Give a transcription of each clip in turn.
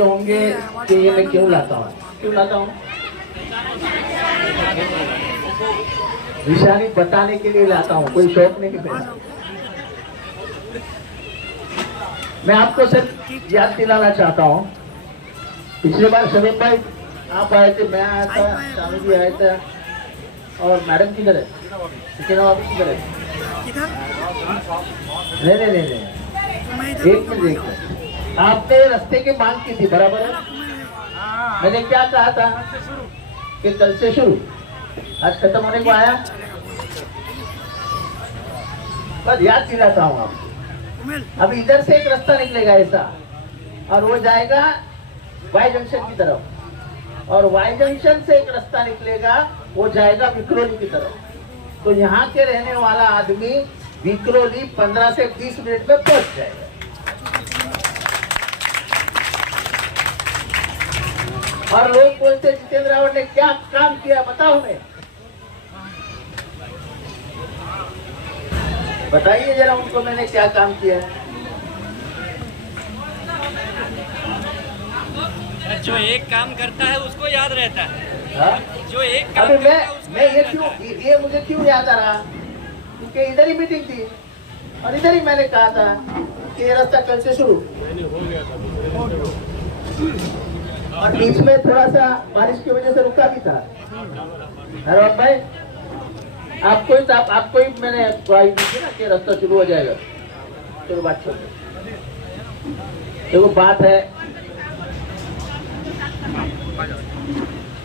सोचते होंगे कि ये मैं क्यों लाता हूँ, निशानी बताने के लिए लाता हूँ, कोई शौक नहीं मेरा। मैं आपको सिर्फ याद दिलाना चाहता हूँ, पिछले बार शमीम भाई आप आए थे, मैं आया था, शामी भी आया था, और मैडम किधर है, किधर है? नहीं, एक मिनट, आपने रास्ते की मांग की थी, बराबर है? मैंने क्या कहा था कि कल से शुरू, आज खत्म होने को आया, बस याद दिलाता हूँ आपको। अभी इधर से एक रास्ता निकलेगा ऐसा, और वो जाएगा वाई जंक्शन की तरफ, और वाई जंक्शन से एक रास्ता निकलेगा, वो जाएगा विक्रोली की तरफ। तो यहाँ के रहने वाला आदमी विक्रोली 15 से 20 मिनट में पहुंच जाएगा। और लोग बोलते जितेंद्र रावत ने क्या काम किया, बताओ मैं, बताइए जरा उनको मैंने क्या काम किया है। जो एक काम करता है उसको याद रहता है। हा? जो एक काम अभी करता है उसको मैं याद रहता है। ये मुझे क्यों याद आ रहा, क्योंकि इधर ही मीटिंग थी और इधर ही मैंने कहा था कि ये रास्ता कल से शुरू, और बीच में थोड़ा सा बारिश की वजह से रुका भी था। अरे भाई आपको ही मैंने दी थी ना कि रास्ता शुरू हो जाएगा, चलो बात छोड़, देखो बात है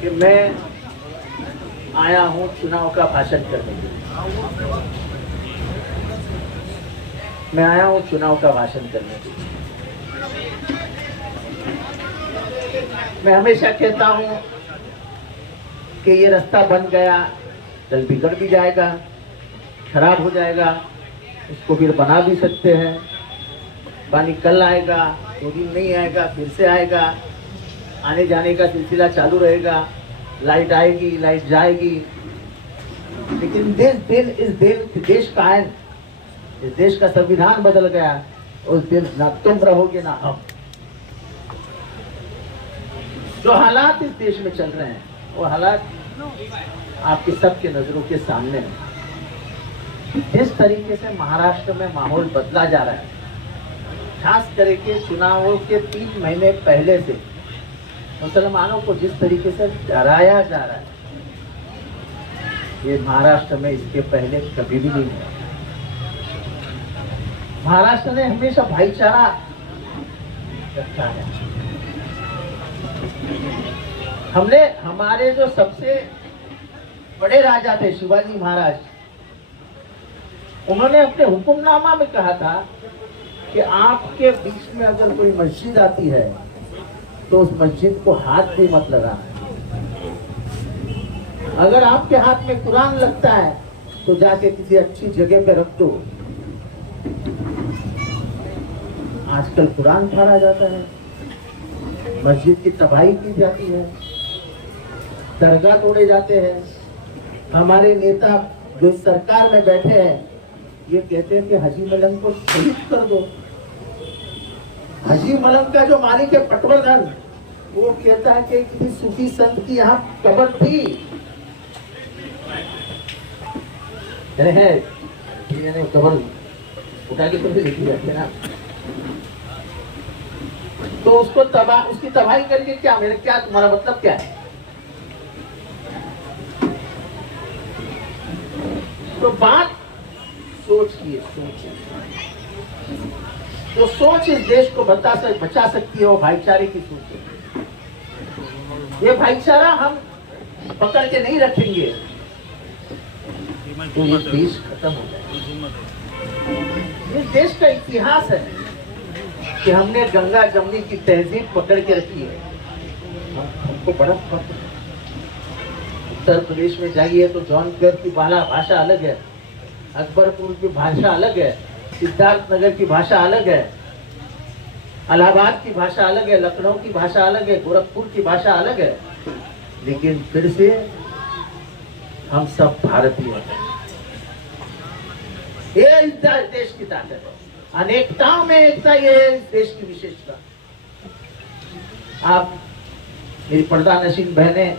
कि मैं आया हूं चुनाव का भाषण करने के लिए, मैं आया हूं चुनाव का भाषण करने के लिए। मैं हमेशा कहता हूं कि ये रास्ता बन गया, कल बिगड़ भी जाएगा, खराब हो जाएगा, इसको फिर बना भी सकते हैं। पानी कल आएगा, 2 दिन नहीं आएगा, फिर से आएगा, आने जाने का सिलसिला चालू रहेगा, लाइट आएगी, लाइट जाएगी, लेकिन देश का आयन, इस देश का संविधान बदल गया, उस दिन ना तुम रहोगे ना हम। जो हालात इस देश में चल रहे हैं, वो हालात आपके सबके नजरों के सामने है। जिस तरीके से महाराष्ट्र में माहौल बदला जा रहा है, खास करके चुनावों के 3 महीने पहले से मुसलमानों को जिस तरीके से डराया जा रहा है, ये महाराष्ट्र में इसके पहले कभी भी नहीं हुआ। महाराष्ट्र ने हमेशा भाईचारा रखा है। हमने, हमारे जो सबसे बड़े राजा थे शिवाजी महाराज, उन्होंने अपने हुक्मनामा में कहा था कि आपके बीच में अगर कोई मस्जिद आती है तो उस मस्जिद को हाथ भी मत लगाना। अगर आपके हाथ में कुरान लगता है तो जाके किसी अच्छी जगह पे रख दो। आजकल कुरान फाड़ा जाता है, मस्जिद की तबाही की जाती है, दरगाह तोड़े जाते हैं। हमारे नेता जो सरकार में बैठे हैं, ये कहते हैं कि हाजी मलंग को शहीद कर दो। हाजी मलंग का जो मालिक है पटवर्धन, वो कहता है कि किसी सूफी संत की यहाँ कब्र थी, है कब्र उठा के तो लिखी जाती है ना, तो उसको उसकी तबाही करके क्या, मेरे क्या, तुम्हारा मतलब क्या है? तो बात सोच की है, सोच। तो सोच इस देश को बचा सकती है, वो भाईचारे की सोच है। ये भाईचारा हम पकड़ के नहीं रखेंगे तो ये देश खत्म हो जाएगा। इस देश का इतिहास है कि हमने गंगा जमुनी की तहजीब पकड़ के रखी है। हमको बड़ा फर्क है। उत्तर प्रदेश में जाइए तो जौनपुर की भाषा अलग है, अकबरपुर की भाषा अलग है, सिद्धार्थनगर की भाषा अलग है, इलाहाबाद की भाषा अलग है, लखनऊ की भाषा अलग है, गोरखपुर की भाषा अलग है, लेकिन फिर से हम सब भारतीय हैं। ये इस देश की ताकत है, अनेकताओं में एकता, ये है इस देश की विशेषता। आप मेरी पर्दा नशीन बहनें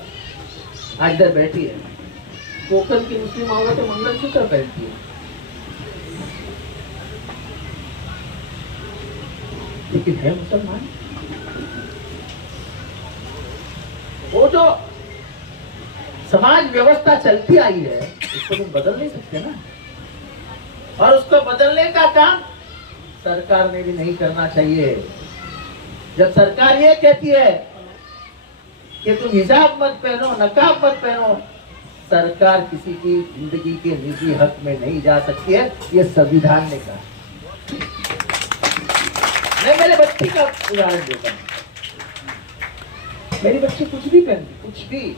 आज इधर बैठी है, कोकल की मुस्लिम औरतें मंगलसूत्र पहनती है, लेकिन है मुसलमान। वो जो समाज व्यवस्था चलती आई है उसको तुम बदल नहीं सकते ना, और उसको बदलने का काम सरकार ने भी नहीं करना चाहिए। जब सरकार ये कहती है कि तुम हिजाब मत पहनो, नकाब मत पहनो, सरकार किसी की जिंदगी के निजी हक में नहीं जा सकती है, ये संविधान ने कहा। मैं मेरे बच्ची का उदाहरण देता हूँ। मेरी बच्ची कुछ भी पहनती, कुछ भी,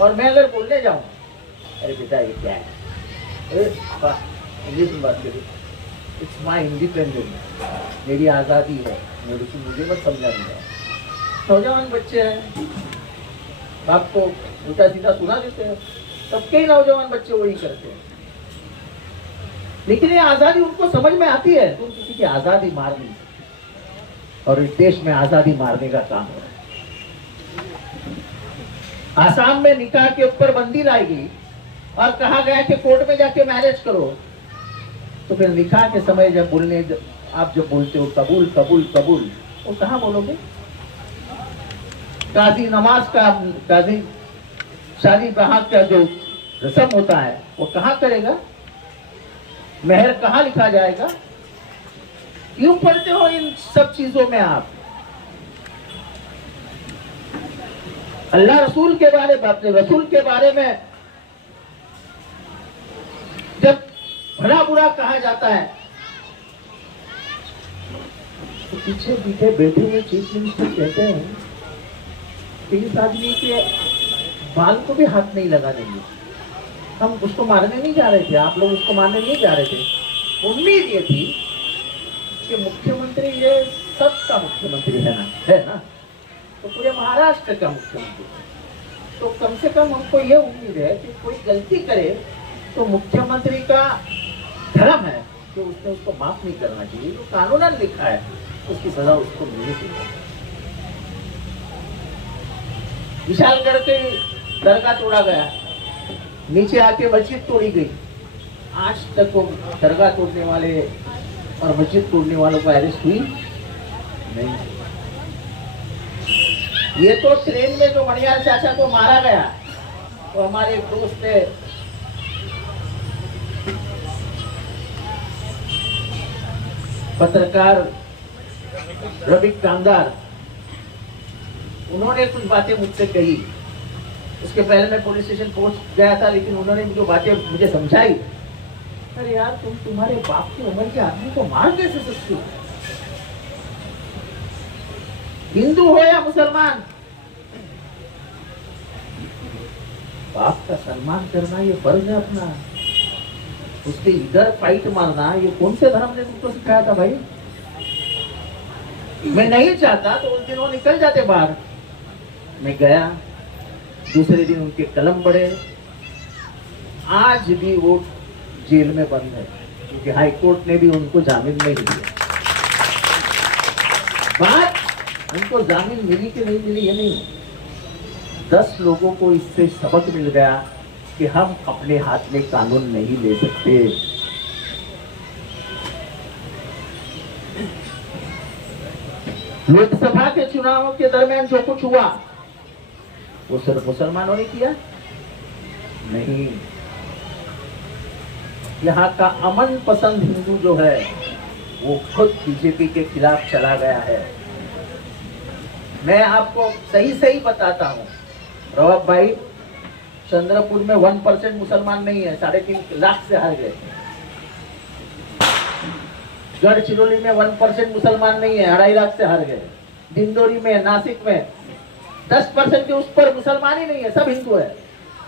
और मैं अगर बोलने जाऊं, अरे बेटा ये क्या है, अरे इंग्लिश में बात करिए, इट्स माई इंडिपेंडेंस, मेरी आज़ादी है, मुझे मत समझाना है। नौजवान बच्चे हैं, बाप को उल्टा सीधा सुना देते हैं, सबके नौजवान बच्चे वही करते हैं। लेकिन ये आज़ादी उनको समझ में आती है, तुम किसी की आज़ादी मार नहीं सकते, और इस देश में आज़ादी मारने का काम हो रहा है। आसाम में निकाह के ऊपर बंदी लाई गई और कहा गया कि कोर्ट में जाके मैरिज करो, तो फिर निकाह के समय जब बोलने, आप जब बोलते हो कबूल कबूल कबूल, वो कहाँ बोलोगे? काजी नमाज का, काजी शादी ब्याह का जो रस्म होता है वो कहाँ करेगा? मेहर कहाँ लिखा जाएगा? क्यों पढ़ते हो इन सब चीजों में आप? अल्लाह रसूल के बारे में, अपने रसूल के बारे में जब भला बुरा कहा जाता है तो पीछे पीछे बैठे हुए चीफ मिनिस्टर कहते हैं कि इस आदमी के बाल को भी हाथ नहीं लगा देंगे। हम उसको मारने नहीं जा रहे थे, आप लोग उसको मारने नहीं जा रहे थे। उम्मीद ये थी कि मुख्यमंत्री ये सबका मुख्यमंत्री है ना, तो पूरे महाराष्ट्र का मुख्यमंत्री, तो कम से कम हमको ये उम्मीद है कि कोई गलती करे तो मुख्यमंत्री का धर्म है कि उसने उसको माफ नहीं करना चाहिए, जो कानूनन लिखा है उसकी सजा उसको मिलनी चाहिए। विशालगढ़ के दरगाह तोड़ा गया, नीचे आके मस्जिद तोड़ी गई, आज तक वो दरगाह तोड़ने वाले और मस्जिद तोड़ने वालों को अरेस्ट हुई नहीं। ये तो ट्रेन में जो मणियार चाचा को मारा गया, तो हमारे एक दोस्त है, पत्रकार रवि कामदार, उन्होंने कुछ बातें मुझसे कही। उसके पहले मैं पुलिस स्टेशन पहुंच गया था, लेकिन उन्होंने जो बातें मुझे समझाई, अरे यार तुम तुम्हारे बाप की उम्र के आदमी को मार कैसे सकते हो? हिंदू हो या मुसलमान, बाप का सम्मान करना ये फर्ज है अपना। उसके इधर फाइट मारना ये कौन से धर्म ने तुमको सिखाया था भाई? मैं नहीं चाहता तो उस दिन वो निकल जाते बाहर। मैं गया, दूसरे दिन उनके कलम बढ़े, आज भी वो जेल में बंद है क्योंकि हाई कोर्ट ने भी उनको जामीन नहीं दिया। बात उनको जामीन मिली कि नहीं मिली ये नहीं, 10 लोगों को इससे सबक मिल गया कि हम अपने हाथ में कानून नहीं ले सकते। लोकसभा के चुनावों के दरमियान जो कुछ हुआ वो सिर्फ मुसलमानों ने किया नहीं, यहाँ का अमन पसंद हिंदू जो है वो खुद बीजेपी के खिलाफ चला गया है। मैं आपको सही सही बताता हूँ, रवब भाई, चंद्रपुर में 1% मुसलमान नहीं है, 3.5 लाख से हार गए। गढ़चिरौली में 1% मुसलमान नहीं है, 2.5 लाख से हार गए। दिंडोरी में, नासिक में 10% के उस पर मुसलमान ही नहीं है, सब हिंदू है,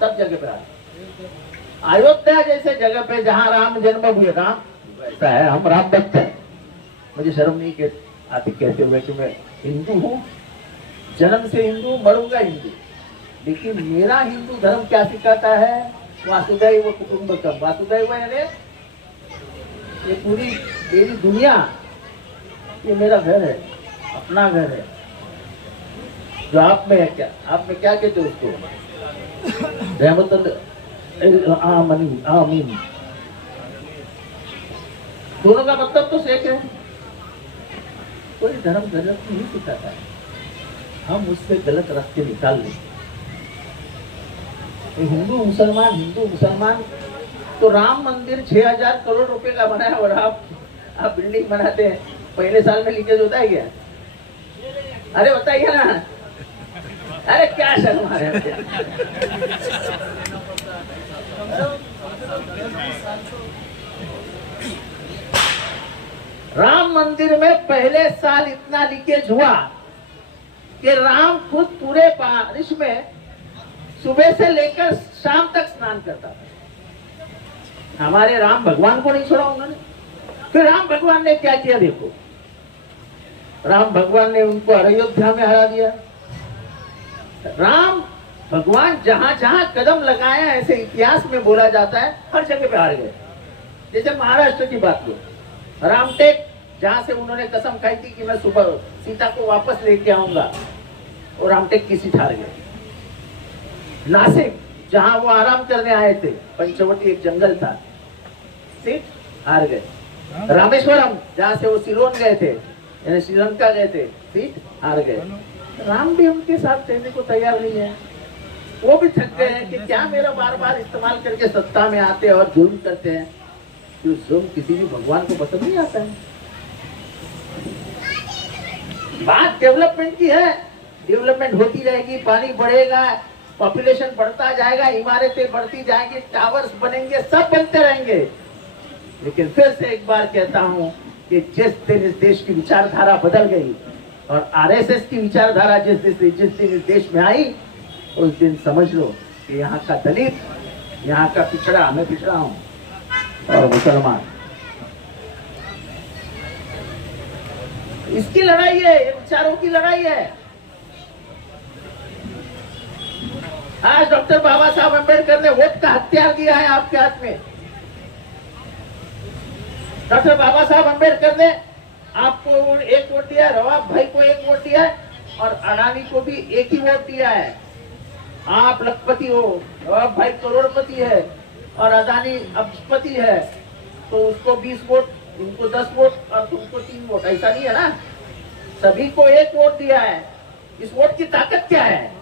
सब जगह पे। अयोध्या जैसे जगह पे जहाँ राम जन्म हुए, राम ऐसा है, हम राम भक्त हैं। मुझे शर्म नहीं आती कहते हुए कि मैं हिंदू हूँ, जन्म से हिंदू, मरूंगा हिंदू। लेकिन मेरा हिंदू धर्म क्या सिखाता है? वासुदैव कुटुंबकम। वासुदैव यानी ये पूरी मेरी दुनिया, ये मेरा घर है, अपना घर है। जो आप में है, क्या आप में क्या कहते हो उसको? रहमतुल आमीन। दोनों का मतलब तो एक है। कोई धर्म गलत नहीं सिखाता है, हम उससे गलत रास्ते निकाल लें। हिंदू मुसलमान तो राम मंदिर 6000 करोड़ रुपए का बना है और आप बिल्डिंग बनाते हैं। पहले साल में लीकेज होता है क्या? अरे बताइए ना, अरे क्या शर्मा रहे हैं? राम मंदिर में पहले साल इतना लीकेज हुआ कि राम खुद पूरे बारिश में सुबह से लेकर शाम तक स्नान करता था। हमारे राम भगवान को नहीं छोड़ा उन्होंने। फिर राम भगवान ने क्या किया देखो, राम भगवान ने उनको अयोध्या में हरा दिया। राम भगवान जहां जहां कदम लगाया, ऐसे इतिहास में बोला जाता है, हर जगह पे हार गए। जैसे महाराष्ट्र की बात लो, रामटेक जहां से उन्होंने कसम खाई थी कि मैं सुबह सीता को वापस लेके आऊंगा, और रामटेक की सीट हार गए। नासिक जहां वो आराम करने आए थे, पंचवटी एक जंगल था, सीट हार गए। रामेश्वरम जहां से वो सिलोन गए थे, यानी श्रीलंका गए थे, सीट हार गए। राम भी उनके साथ रहने को तैयार नहीं है। वो भी थक गए हैं कि क्या मेरा बार बार इस्तेमाल करके सत्ता में आते हैं और जुल्म करते हैं। जो जुल्म किसी भी भगवान को पसंद नहीं आता है। बात डेवलपमेंट की है, डेवलपमेंट होती रहेगी, पानी बढ़ेगा, पॉपुलेशन बढ़ता जाएगा, इमारतें बढ़ती जाएंगी, टावर्स बनेंगे, सब बनते रहेंगे। लेकिन फिर से एक बार कहता हूं कि जिस दिन इस देश की विचारधारा बदल गई और आरएसएस की विचारधारा जिस दिन इस देश में आई, उस दिन समझ लो कि यहाँ का दलित, यहाँ का पिछड़ा, मैं पिछड़ा हूं, और मुसलमान, इसकी लड़ाई है, ये विचारों की लड़ाई है। आज डॉक्टर बाबा साहब अम्बेडकर ने वोट का हथियार दिया है आपके हाथ में। डॉक्टर बाबा साहब अम्बेडकर ने आपको एक वोट दिया, रवाब भाई को एक वोट दिया है, और अडानी को भी एक ही वोट दिया है। आप लखपति हो, रवाब भाई करोड़पति है और अडानी अब्जपति है, तो उसको 20 वोट, उनको 10 वोट और तुमको 3 वोट, ऐसा नहीं है ना। सभी को एक वोट दिया है। इस वोट की ताकत क्या है?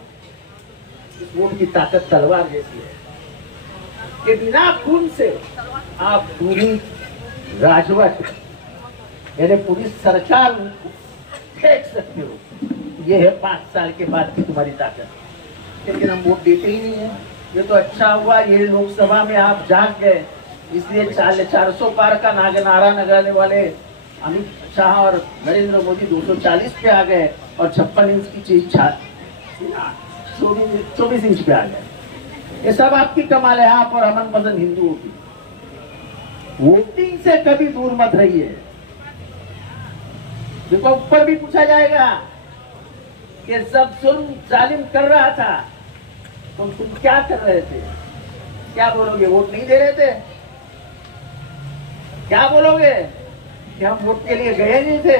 इस वोट की ताकत तलवार जैसी है कि बिना खून से आप पूरी राजवट, यानी पूरी सरकार फेंक सकते हो। ये है 5 साल के बाद की तुम्हारी ताकत। लेकिन हम वोट देते ही नहीं है। ये तो अच्छा हुआ ये लोकसभा में आप जाग गए, इसलिए 400 पार का नारा लगाने वाले अमित शाह और नरेंद्र मोदी 240 पे आ गए और 56 इंच की चीज 24 इंच पे आ गए। ये सब आपकी कमाल है, आप और अमन पसंद हिंदुओं की। वोटिंग से कभी दूर मत रहिए। देखो ऊपर भी पूछा जाएगा कि जब जुल्म जालिम कर रहा था तो तुम क्या कर रहे थे? क्या बोलोगे? वोट नहीं दे रहे थे? क्या बोलोगे कि हम वोट के लिए गए नहीं थे?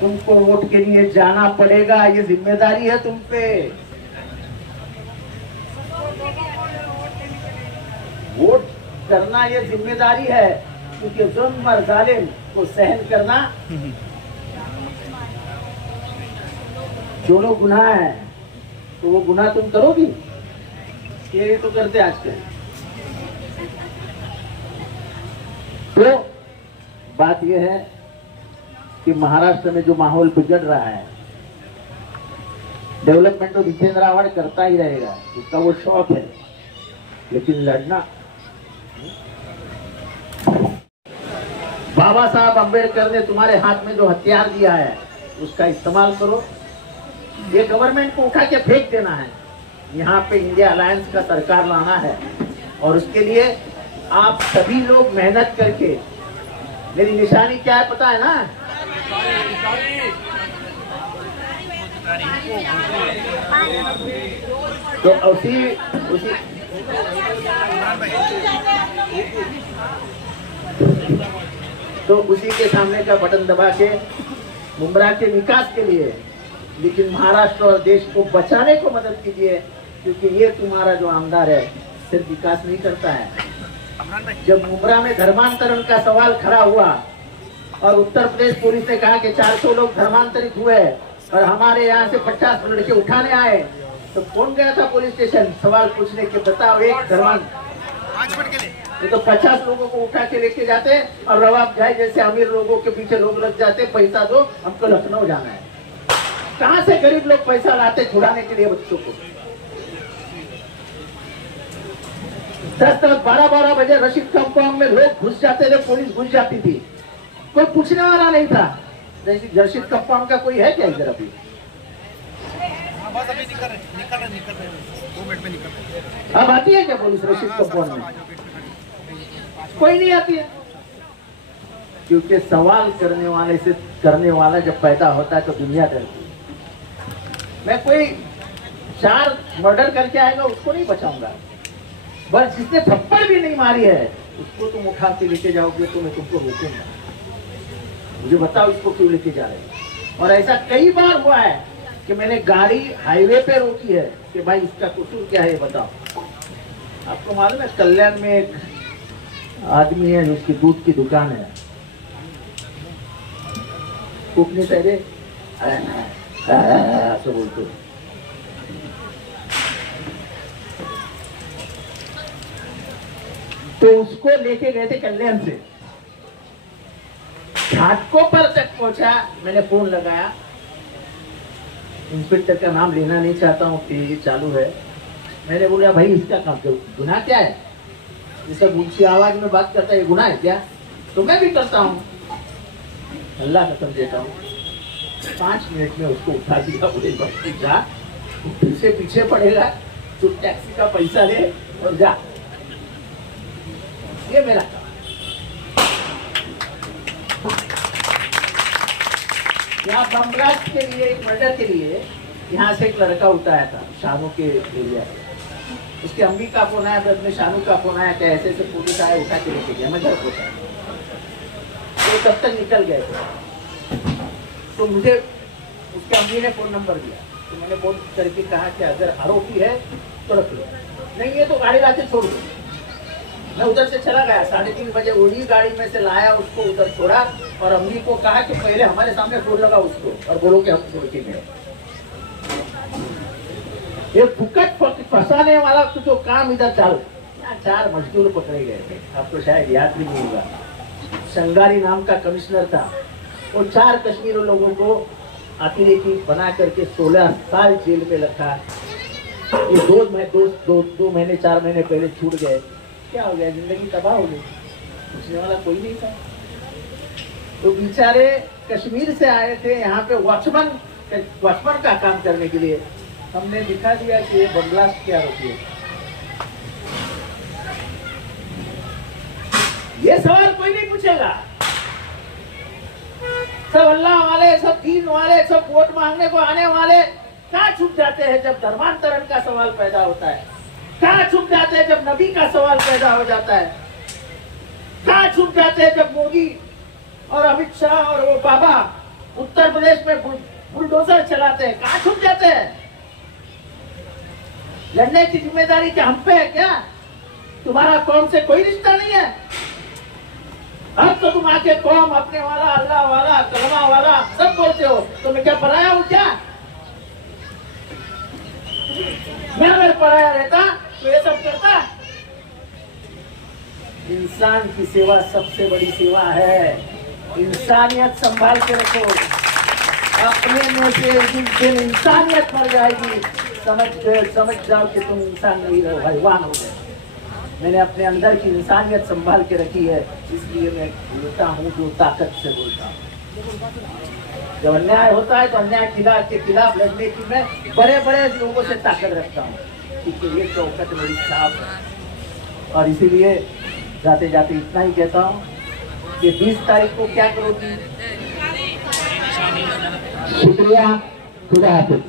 तुमको वोट के लिए जाना पड़ेगा, ये जिम्मेदारी है तुम पे। वोट करना ये जिम्मेदारी है, क्योंकि जुल्म और जालिम को सहन करना दोनों गुनाह है। तो वो गुनाह तुम करोगी? ये तो करते आजकल। तो बात यह है कि महाराष्ट्र में जो माहौल बिगड़ रहा है, डेवलपमेंट तो जितेंद्र आव्हाड करता ही रहेगा, उसका वो शौक है, लेकिन लड़ना। बाबा साहब अम्बेडकर ने तुम्हारे हाथ में जो हथियार दिया है उसका इस्तेमाल करो। ये गवर्नमेंट को उठा के फेंक देना है। यहाँ पे इंडिया अलायंस का सरकार लाना है, और उसके लिए आप सभी लोग मेहनत करके, मेरी निशानी क्या है पता है ना? तो उसी तो उसी के सामने का बटन दबा के मुंब्रा के विकास के लिए, लेकिन महाराष्ट्र और देश को बचाने को मदद कीजिए, क्योंकि ये तुम्हारा जो आमदार है सिर्फ विकास नहीं करता है। जब मुंब्रा में धर्मांतरण का सवाल खड़ा हुआ और उत्तर प्रदेश पुलिस ने कहा कि 400 लोग धर्मांतरित हुए और हमारे यहाँ से 50 लड़के उठाने आए, तो कौन गया था पुलिस स्टेशन सवाल पूछने के, बताओ एक ये तो 50 लोगों को उठा के लेके जाते और रवाब जाए जैसे अमीर लोगों के पीछे लोग लग जाते, पैसा दो हमको लखनऊ जाना है। कहाँ से गरीब लोग पैसा लाते छुड़ाने के लिए बच्चों को? 10-10, 12-12 बजे रशीद कंपाउंड में लोग घुस जाते थे, पुलिस घुस जाती थी, कोई पूछने वाला नहीं था। रशीद कंपाउंड का कोई है क्या इधर अभी? अब आती है क्या पुलिस रशीद कंपाउंड में? कोई नहीं आती है, क्योंकि सवाल करने वाला जब पैदा होता है तो दुनिया डरती है। मैं कोई 4 मर्डर करके आएगा उसको नहीं बचाऊंगा, बस जिसने थप्पड़ भी नहीं मारी है उसको तुम उठा के लेके जाओगे तो मैं तुमको रोकूंगा। मुझे बताओ इसको क्यों लेके जा रहे हो? और ऐसा कई बार हुआ है कि मैंने गाड़ी हाईवे पे रोकी है कि भाई इसका कसूर क्या है बताओ। आपको मालूम है कल्याण में एक आदमी है जिसकी दूध की दुकान है, कुकनी सहरे ऐसा बोलते, तो उसको लेके गए थे कल्याण से, घाटकोपर तक पहुंचा। मैंने फोन लगाया, इंस्पेक्टर का नाम लेना नहीं चाहता हूँ, टीवी चालू है। मैंने बोला भाई इसका काम गुनाह क्या है? ये सब ऊंची आवाज में बात करता है, ये गुनाह है क्या? तो मैं भी करता हूँ, अल्लाह कसम देता हूँ। 5 मिनट में उसको उठा दिया, बोले जा, फिर से पीछे पड़ेगा, तू टैक्सी का पैसा ले और जा। ये मेरा काम। यहाँ बम ब्लास्ट के लिए, एक मर्डर के लिए यहाँ से एक लड़का उठाया था शानू के एरिया से। उसके अम्मी का फोन आया, बाद में शानू का फोन आया कि ऐसे ऐसे पुलिस आया, उठा के लेके गया। मैं घर पहुंचा तो तब तक निकल गए थे। तो मुझे उसके अम्मी ने फोन नंबर दिया, तो मैंने फोन करके कहा कि अगर आरोपी है तो रख लो, नहीं है तो गाड़ी लाके छोड़ दो। मैं उधर से चला गया, 3:30 बजे उड़ी गाड़ी में से लाया उसको, उधर छोड़ा और अम्मी को कहा कि पहले हमारे सामने फोन लगा उसको और बोलो कि हम छोड़ के गए। ये फुकट फंसाने वाला तो जो काम इधर चल, 4 मजदूर पकड़े गए थे, आपको शायद याद भी नहीं होगा। संगारी नाम का कमिश्नर था, वो 4 कश्मीरी लोगों को अतिरेकी बना करके 16 साल जेल में रखा। ये 2 महीने 4 महीने पहले छूट गए। क्या हो गया? जिंदगी तबाह हो गई, पूछने वाला कोई नहीं था। तो बेचारे कश्मीर से आए थे यहाँ पे वॉचमैन का काम करने के लिए। हमने दिखा दिया कि ये बम ब्लास्ट क्या होती है। ये सवाल कोई नहीं पूछेगा। सब अल्लाह वाले, सब दीन वाले, सब वोट मांगने को आने वाले कहाँ छुप जाते हैं जब धर्मांतरण का सवाल पैदा होता है? कहाँ छुप जाते हैं जब नबी का सवाल पैदा हो जाता है? कहाँ छुप जाते हैं जब मोदी और अमित शाह और वो बाबा उत्तर प्रदेश में बुलडोजर चलाते हैं? कहाँ छुप जाते हैं? लड़ने की जिम्मेदारी क्या हम पे है क्या? तुम्हारा कौम से कोई रिश्ता नहीं है? अब तो तुम आके कौम अपने वाला, अल्लाह वाला, कलमा वाला सब बोलते हो, तो मैं क्या पराया हूँ क्या? मैं अगर पराया रहता तो ये सब करता? इंसान की सेवा सबसे बड़ी सेवा है। इंसानियत संभाल के रखो। अपने में से जिस दिन इंसानियत मर जाएगी, समझ जाओ कि तुम इंसान नहीं रहो, हैवान हो गए। मैंने अपने अंदर की इंसानियत संभाल के रखी है, इसलिए मैं बोलता हूँ जो ताकत से बोलता हूँ। जब अन्याय होता है तो अन्याय के खिलाफ लड़ने की मैं बड़े लोगों से ताकत रखता हूँ, क्योंकि ये चौकट मेरी साफ है। और इसीलिए जाते जाते इतना ही कहता हूँ कि 20 तारीख को क्या करोगी? शुक्रिया, खुदा हाफिज।